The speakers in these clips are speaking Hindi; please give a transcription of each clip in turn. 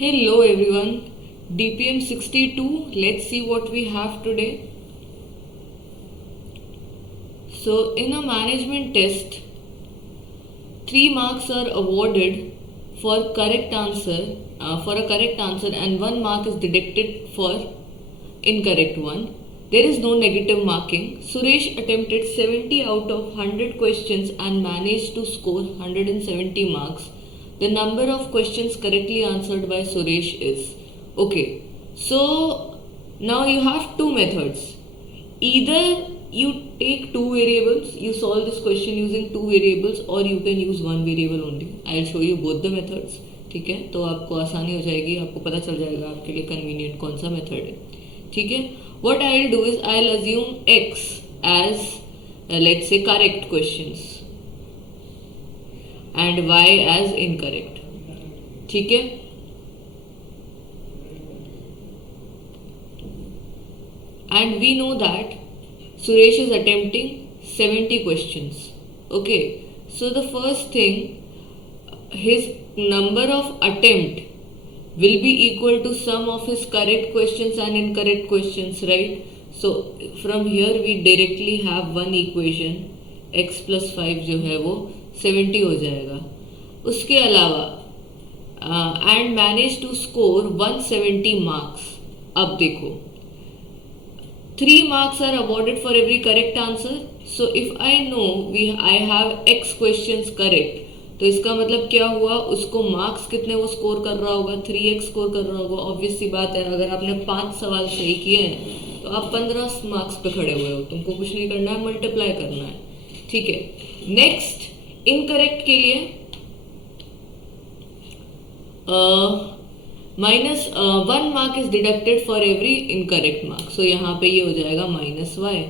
Hello everyone, DPM 62. Let's see what we have today. So, in a management test, 3 marks are awarded for correct answer, and 1 mark is deducted for incorrect one. There is no negative marking. Suresh attempted 70 out of 100 questions and managed to score 170 marks. The number of questions correctly answered by Suresh is. Okay, so now you have two methods. Either you take two variables, you solve this question using two variables, or you can use one variable only. I'll show you both the methods. ठीक है, तो आपको आसानी हो जाएगी, आपको पता चल जाएगा आपके लिए कन्वीनियंट कौन सा मेथड है. ठीक है, what I'll do is I'll assume X as let's say correct questions and Y as incorrect. ठीक है, and we know that Suresh is attempting 70 questions. Okay, so the first thing, his number of attempt will be equal to sum of his correct questions and incorrect questions, right? So from here we directly have one equation, x plus 5 जो है वो 70 हो जाएगा. उसके अलावा and manage to score 170 marks. अब देखो, 3 marks are awarded for every correct answer. So if I know I have x questions correct, तो इसका मतलब क्या हुआ, उसको मार्क्स कितने वो स्कोर कर रहा होगा, 3x स्कोर कर रहा होगा. ऑब्वियस सी बात है, अगर आपने 5 सवाल सही किए हैं तो आप 15 मार्क्स पे खड़े हुए हो. तुमको कुछ नहीं करना है, मल्टीप्लाई करना है. ठीक है, नेक्स्ट इनकरेक्ट के लिए minus 1 mark is deducted for every incorrect mark. So यहाँ पे ये हो जाएगा -y.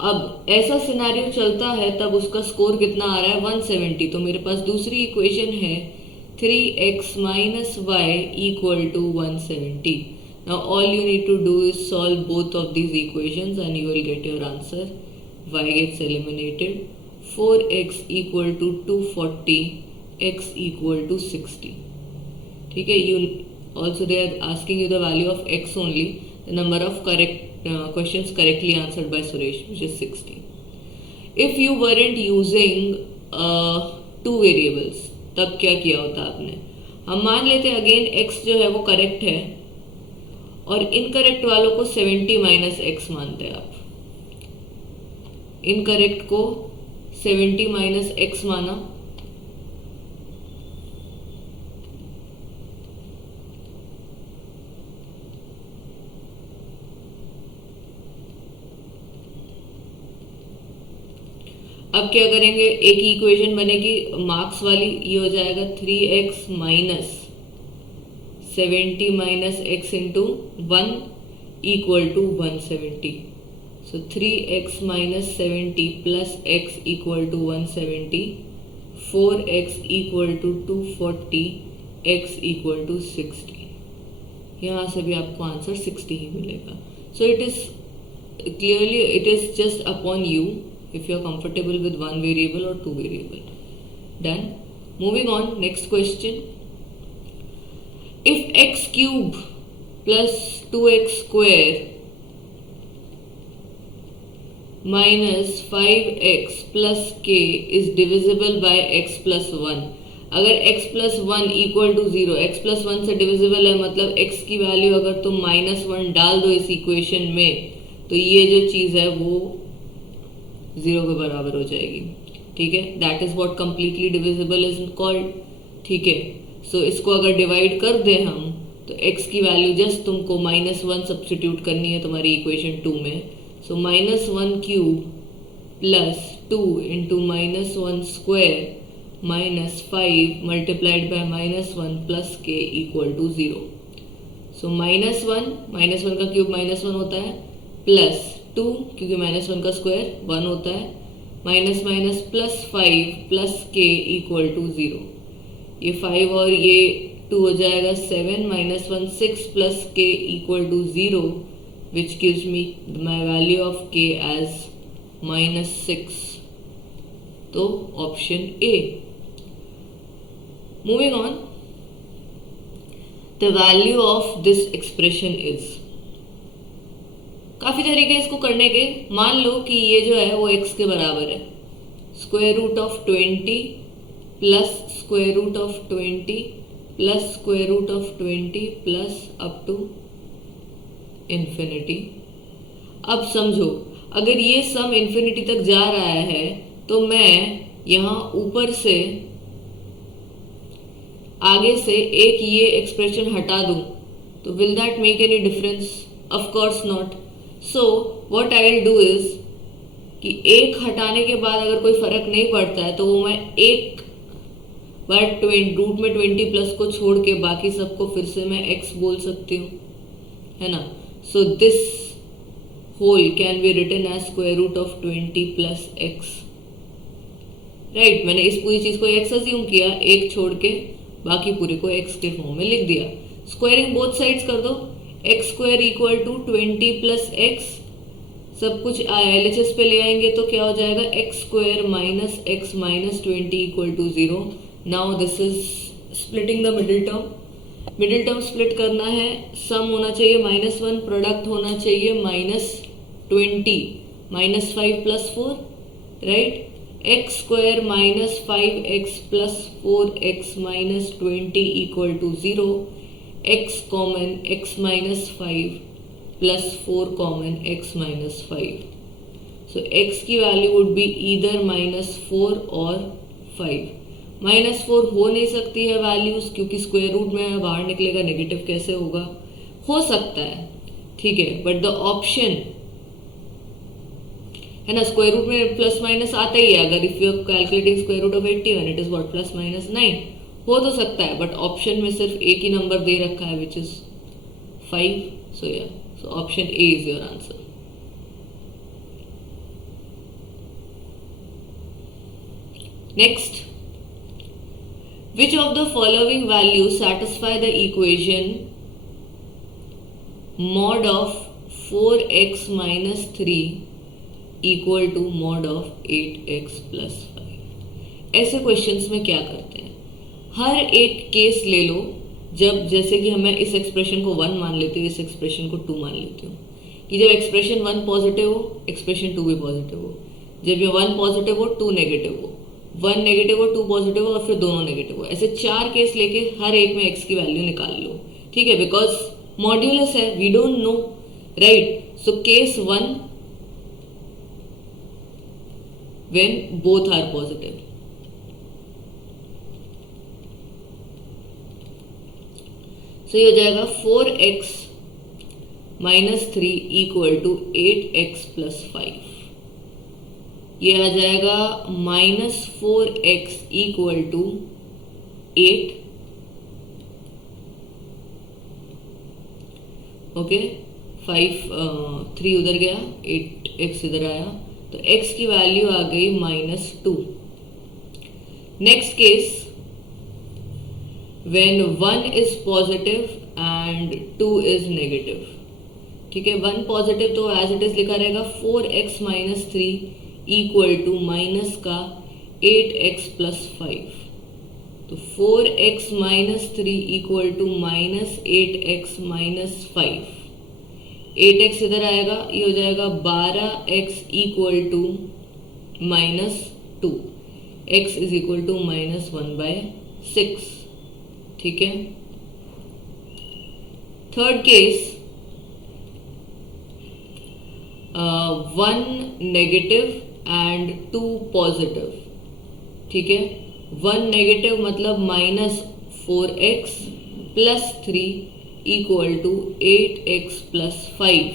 अब ऐसा सिनारियो चलता है तब उसका स्कोर कितना आ रहा है, 170. तो मेरे पास दूसरी इक्वेशन है 3x minus y equal to 170. Now all you need to do is solve both of these equations and you will get your answer. Y gets eliminated. 4x equal to 240, x equal to 60. ठीक है, you also they are asking you the value of x only, the number of correct questions correctly answered by Suresh, which is 60. If you weren't using two variables, तब क्या किया होता आपने. हम मान लेते हैं अगेन x जो है वो करेक्ट है और इनकरेक्ट वालों को 70 माइनस x मानते हैं आप. इनकरेक्ट को 70 माइनस x माना. अब क्या करेंगे, एक इक्वेशन बनेगी मार्क्स वाली, ये हो जाएगा 3x minus 70 minus x into 1 equal to 170. So 3x minus 70 plus x equal to 170, 4x equal to 240, x equal to 60. यहाँ से भी आपको आंसर 60 ही मिलेगा. So it is clearly, it is just upon you if you are comfortable with one variable or two variable. Done. Moving on, next question. If x cube plus 2x square minus 5x plus k is divisible by x plus 1. अगर x plus 1 equal to 0, x plus 1 से divisible है, मतलब x की वैल्यू अगर तुम -1 डाल दो इस इक्वेशन में, तो ये जो चीज़ है वो 0 के बराबर हो जाएगी. ठीक है, that is what completely divisible is called. ठीक है, सो इसको अगर डिवाइड कर दें हम, तो x की वैल्यू जस्ट तुमको -1 सब्सटीट्यूट करनी है तुम्हारी इक्वेशन 2 में. So -1 cube plus 2 into -1 square minus 5 multiplied by -1 plus k equal to 0. So -1 का क्यूब -1 होता है, प्लस 2 क्योंकि -1 का स्क्वायर 1 होता है, minus minus plus 5 plus k equal to 0. ये 5 और ये 2 हो जाएगा 7, -1 6 plus k equal to 0, which gives me my value of k as -6. तो option A. Moving on, the value of this expression is. काफी तरीके इसको करने के। मान लो कि ये जो है वो x के बराबर है, square root of 20 plus square root of 20 plus square root of 20 plus up to infinity. अब समझो, अगर ये सम इन्फिनिटी तक जा रहा है तो मैं यहाँ ऊपर से आगे से एक ये एक्सप्रेशन हटा दूं तो will that make any difference? Of course not. So what I will do is कि एक हटाने के बाद अगर कोई फर्क नहीं पड़ता है तो वो मैं एक बार रूट में 20 प्लस को छोड़ के बाकी सबको फिर से मैं x बोल सकती हूँ, है ना। So this whole can be written as square root of 20 plus x। Right, मैंने इस पूरी चीज को x अज्यूम किया, एक छोड़ के बाकी पूरे को x के फॉर्म में लिख दिया। स्क्वायरिंग बोथ साइड्स कर दो, x square equal to 20 plus x, सब कुछ LHS पे ले आएंगे तो क्या हो जाएगा, x square minus x minus 20 equal to 0। Now this is splitting the middle term. Middle term split करना है, सम होना चाहिए -1, प्रोडक्ट होना चाहिए -20 -5 plus 4, right. x square minus 5x plus 4x minus 20 equal to 0, x common x minus 5 plus 4 common x minus 5। So x की वैल्यू वुड बी ईदर -4 और 5। -4 हो नहीं सकती है वैल्यूज क्योंकि स्क्वायर रूट में है, बाहर निकलेगा, नेगेटिव कैसे होगा? हो सकता है, ठीक है, बट द ऑप्शन है ना, स्क्वायर रूट में प्लस माइनस आता ही है। अगर if you are calculating square root of 80 when it is what plus minus 9, हो तो सकता है, बट ऑप्शन में सिर्फ एक ही नंबर दे रखा है विच इज 5। सो या, so option A is your answer. Next, which of the following values satisfy the equation mod of 4x minus 3 equal to mod of 8x plus 5? ऐसे क्वेश्चंस में क्या करते हैं, हर एक केस ले लो, जब जैसे कि हमें इस एक्सप्रेशन को 1 मान लेती हूँ, इस एक्सप्रेशन को 2 मान लेती हूँ, कि जब एक्सप्रेशन 1 पॉजिटिव हो, एक्सप्रेशन 2 भी पॉजिटिव हो, जब ये 1 पॉजिटिव हो 2 नेगेटिव हो, 1 नेगेटिव हो 2 पॉजिटिव हो और फिर दोनों नेगेटिव हो, ऐसे 4 केस लेके हर एक में x की वैल्यू निकाल लो, ठीक है, बिकॉज मॉड्यूलस है, we don't know, right. So case 1 when both are positive, so ये हो जाएगा 4x minus 3 equal to 8x plus 5। ये आ जाएगा -4x इक्वल टू 8, ओके, 3 उधर गया, 8x इधर आया, तो x की वैल्यू आ गई -2। Next case, when 1 is positive and 2 is negative, ठीक है, 1 पॉजिटिव तो एज इट इज लिखा रहेगा 4x minus 3 equal to minus का 8x प्लस 5, तो 4x minus 3 equal to minus 8x minus 5, 8x इधर आएगा, ये हो जाएगा 12x equal to -2, x is equal to -1/6, ठीक है। Third case, 1 negative and 2 positive, ठीक है, 1 नेगेटिव मतलब -4x plus 3 equal to 8x plus 5,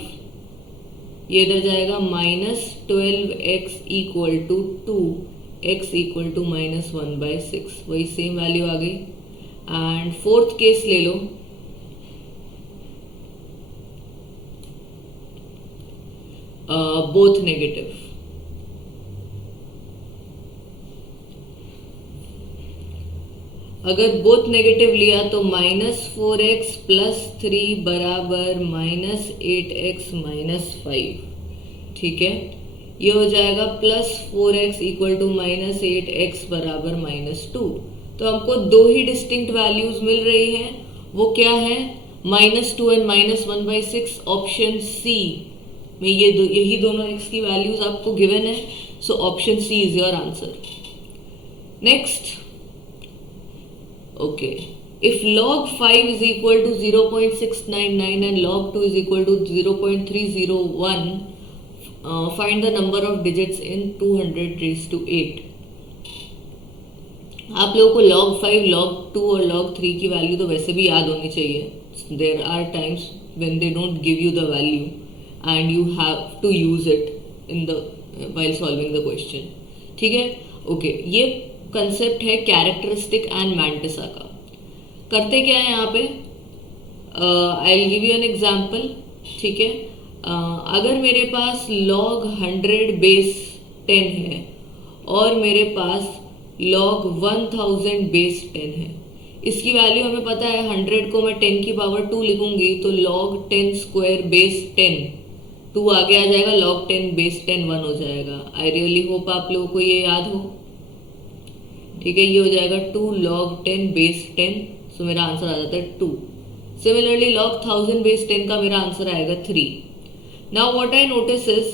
ये इधर जाएगा -12x equal to 2x equal to -1/6, वही सेम वैल्यू आ गई। एंड फोर्थ केस ले लो, बोथ नेगेटिव, अगर बोथ नेगेटिव लिया तो -4x प्लस 3 बराबर -8x माइनस 5, ठीक है, ये हो जाएगा +4x इक्वल टू -8x बराबर -2। तो हमको दो ही डिस्टिंक्ट वैल्यूज मिल रही हैं वो क्या है, -2 एंड -1/6। ऑप्शन सी में यही दोनों x की वैल्यूज आपको गिवन है, so option C is your answer. Next, okay, if log 5 is equal to 0.699 and log 2 is equal to 0.301, find the number of digits in 200 raised to 8। आप लोगों को log 5, log 2 और log 3 की वैल्यू तो वैसे भी याद होनी चाहिए। There are times when they don't give you the value and you have to use it in the while solving the question। ठीक है, ओके, ये कंसेप्ट है कैरेक्टरिस्टिक एंड मैंटिसा का। करते क्या है यहाँ पे, I will give you an example. ठीक है, अगर मेरे पास log 100 बेस 10 है और मेरे पास log 1000 बेस 10 है, इसकी वैल्यू हमें पता है 100 को मैं 10 की पावर 2 लिखूंगी तो log 10 स्क्वायर बेस 10, 2 आगे आ जाएगा, log 10 बेस 10 1 हो जाएगा। आई रियली होप आप लोगों को ये याद हो। ठीक है, ये हो जाएगा 2 log 10 बेस 10, सो मेरा आंसर आ जाता है 2। सिमिलरली log 1000 बेस 10 का मेरा आंसर आएगा 3। Now what I notice is,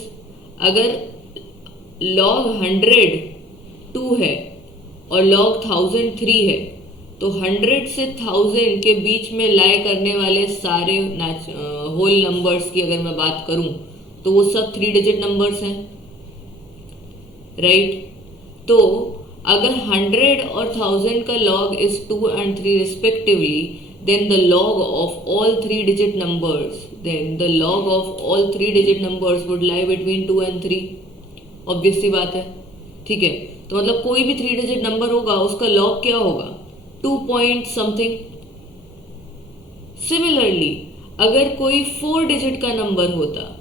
अगर log 100 2 है और log 1000 3 है, तो 100 से 1000 के बीच में लाई करने वाले सारे होल नंबर्स की अगर मैं बात करूं तो वो सब 3 डिजिट नंबर्स हैं, राइट। तो अगर 100 और 1000 का log is 2 and 3 respectively, then the log of all 3 digit numbers would lie between 2 and 3। Obvious सी बात है। ठीक है, तो मतलब कोई भी 3 डिजिट नंबर होगा उसका log क्या होगा, 2 पॉइंट समथिंग। सिमिलरली अगर कोई 4 डिजिट का नंबर होता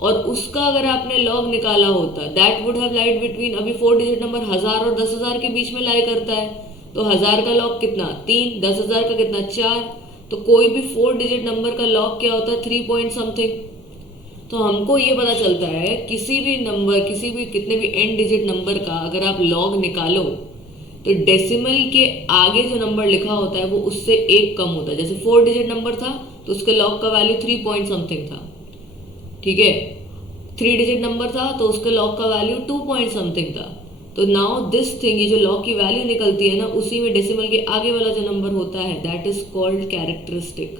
और उसका अगर आपने log निकाला होता, that would have lied between, अभी 4 डिजिट नंबर 1000 और 10,000 के बीच में लाई करता है, तो 1000 का log कितना 3, 10,000 का कितना 4, तो कोई भी 4 डिजिट नंबर का log क्या होता है 3 पॉइंट समथिंग। तो हमको ये पता चलता है किसी भी नंबर, किसी भी कितने भी n डिजिट नंबर का अगर आप log निकालो तो डेसिमल के आगे जो नंबर लिखा होता है वो उससे 1 कम होता है। जैसे 4 डिजिट नंबर था तो उसके log का वैल्यू 3 पॉइंट समथिंग था। ठीक है, 3 डिजिट नंबर था तो उसका log का वैल्यू 2 पॉइंट समथिंग था। तो नाउ दिस थिंग, ये जो log की वैल्यू निकलती है ना, उसी में डेसिमल के आगे वाला जो नंबर होता है दैट इज कॉल्ड कैरेक्टरिस्टिक।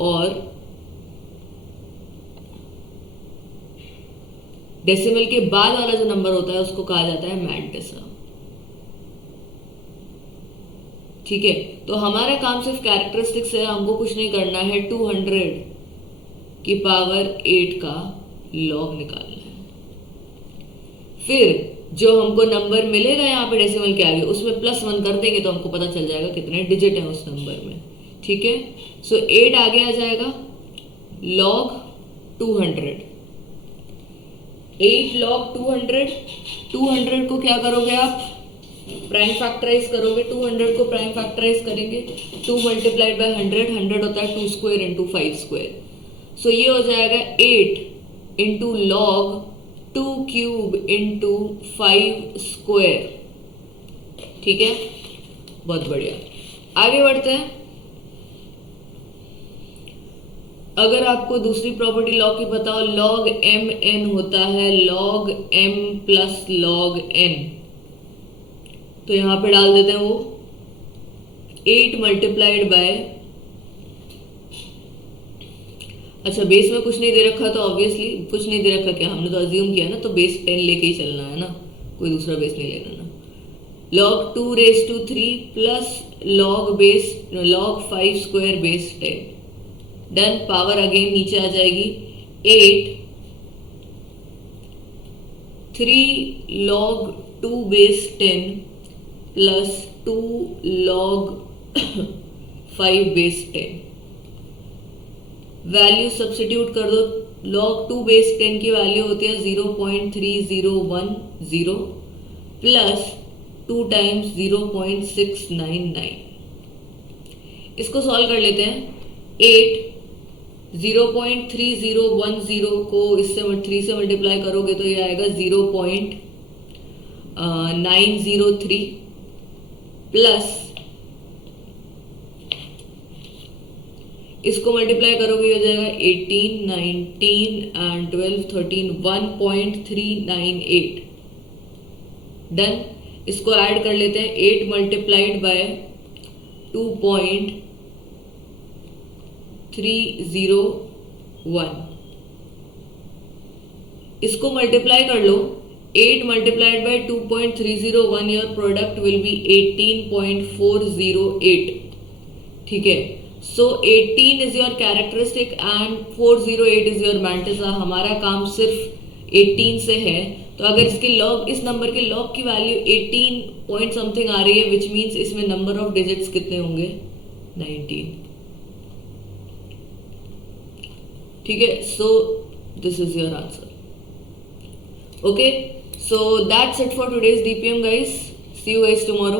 और डेसिमल के बाद वाला जो नंबर होता है उसको कहा जाता है मैंटिसा। ठीक है, तो हमारा काम सिर्फ कैरेक्टरिस्टिक्स है, हमको कुछ नहीं करना है, 200 की पावर 8 का log निकालना है। फिर जो हमको नंबर मिलेगा यहाँ पे डेसिमल के आगे उसमें +1 कर देंगे तो हमको पता चल जाएगा कितने डिजिट हैं उस नंबर में। ठीक है, सो 8 आगे आ जाएगा, log 200, 8 log 200। 200 को क्या करोगे आप, प्राइम फैक्टराइज करोगे। 200 को प्राइम फैक्टराइज करेंगे, 2 मल्टीप्लाइड बाय 100, 100 होता है 2 स्क्वायर इंटू 5 स्क्वायर। सो ये हो जाएगा 8 into log 2 cube into 5 square. ठीक है, बहुत बढ़िया, आगे बढ़ते हैं। अगर आपको दूसरी प्रॉपर्टी log की बताओ, log mn होता है log m plus log n, तो यहां पे डाल देते हैं वो 8 मल्टीप्लाइड बाय, अच्छा बेस में कुछ नहीं दे रखा तो ऑब्वियसली कुछ नहीं दे रखा, क्या हमने तो अज्यूम किया ना, तो बेस 10 लेके ही चलना है ना, कोई दूसरा बेस नहीं लेना ना। log 2 raise to 3 plus log 5 square base 10, done. Power again नीचे आ जाएगी, 8 3 log 2 base 10 plus 2 log 5 base 10। Value substitute कर दो, log 2 बेस 10 की वैल्यू होती है 0.3010 प्लस 2 टाइम्स 0.699। इसको सॉल्व कर लेते हैं। 8 0.3010 को इससे 3 से मल्टीप्लाई करोगे तो ये आएगा 0.903 प्लस इसको मल्टीप्लाई करोगे हो जाएगा 18, 19 एंड 12, 13, 1.398। डन। इसको ऐड कर लेते हैं, 8 मल्टीप्लाइड बाय 2.301। इसको मल्टीप्लाई कर लो, 8 multiplied by 2.301, your product will be 18.408। ठीक है, सो 18 is your characteristic and 408 is your mantissa. हमारा काम सिर्फ 18 से है, तो अगर इसके लॉग, इस नंबर के लॉग की वैल्यू 18 पॉइंट समथिंग आ रही है, विच मीन्स इसमें नंबर ऑफ डिजिट्स कितने होंगे? 19। ठीक है, so this is your answer. Okay, so that's it for today's DPM guys. See you guys tomorrow.